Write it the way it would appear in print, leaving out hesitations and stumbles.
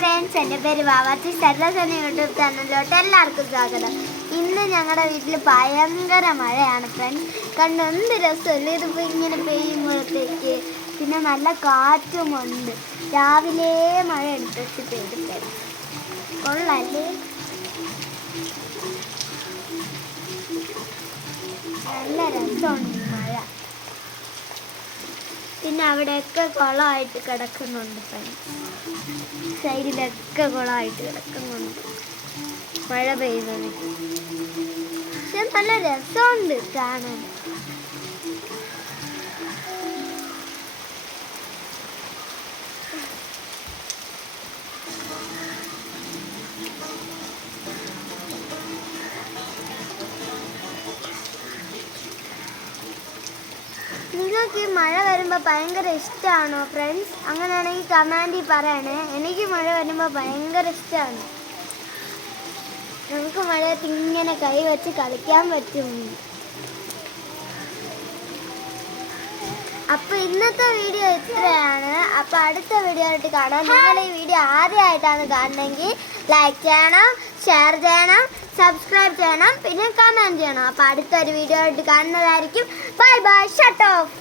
Friends, എൻ്റെ പേര് Vavachi. സർവസന YouTube ചാനലിലോട്ട് എല്ലാവർക്കും സ്വാഗതം. ഇന്ന് ഞങ്ങളുടെ വീട്ടിൽ ഭയങ്കര മഴയാണ് ഫ്രണ്ട്സ്. കണ്ട് എന്ത് രസമല്ലേ ഇതിപ്പോൾ ഇങ്ങനെ പെയ്യുമ്പോഴത്തേക്ക്. പിന്നെ നല്ല കാറ്റുമുണ്ട്. രാവിലെ മഴ എടുത്തിട്ട് പെയ്തിട്ട് കൊള്ളല്ലേ. നല്ല രസമുണ്ട് മഴ. പിന്നെ അവിടെയൊക്കെ കുളമായിട്ട് കിടക്കുന്നുണ്ട് ഫ്രണ്ട്സ്. സൈഡിലൊക്കെ കുളമായിട്ട് കിടക്കുന്നുണ്ട് മഴ പെയ്യുന്നത്. പക്ഷെ നല്ല രസമുണ്ട് കാണാൻ. നിങ്ങൾക്ക് ഈ മഴ വരുമ്പോൾ ഭയങ്കര ഇഷ്ടമാണോ ഫ്രണ്ട്സ്? അങ്ങനെയാണെങ്കിൽ കമാൻഡിൽ പറയണേ. എനിക്ക് മഴ വരുമ്പോൾ ഭയങ്കര ഇഷ്ടമാണ്. നമുക്ക് മഴയത്ത് ഇങ്ങനെ കൈ വെച്ച് കളിക്കാൻ പറ്റും. അപ്പോൾ ഇന്നത്തെ വീഡിയോ ഇത്രയാണ്. അപ്പോൾ അടുത്ത വീഡിയോ ആയിട്ട് കാണാം. നിങ്ങൾ ഈ വീഡിയോ ആദ്യമായിട്ടാണ് കാണണമെങ്കിൽ ലൈക്ക് ചെയ്യണം, ഷെയർ ചെയ്യണം, സബ്സ്ക്രൈബ് ചെയ്യണം, പിന്നെ കമൻറ്റ് ചെയ്യണം. അപ്പോൾ അടുത്തൊരു വീഡിയോ ആയിട്ട് കാണുന്നതായിരിക്കും. Bye bye, shut of.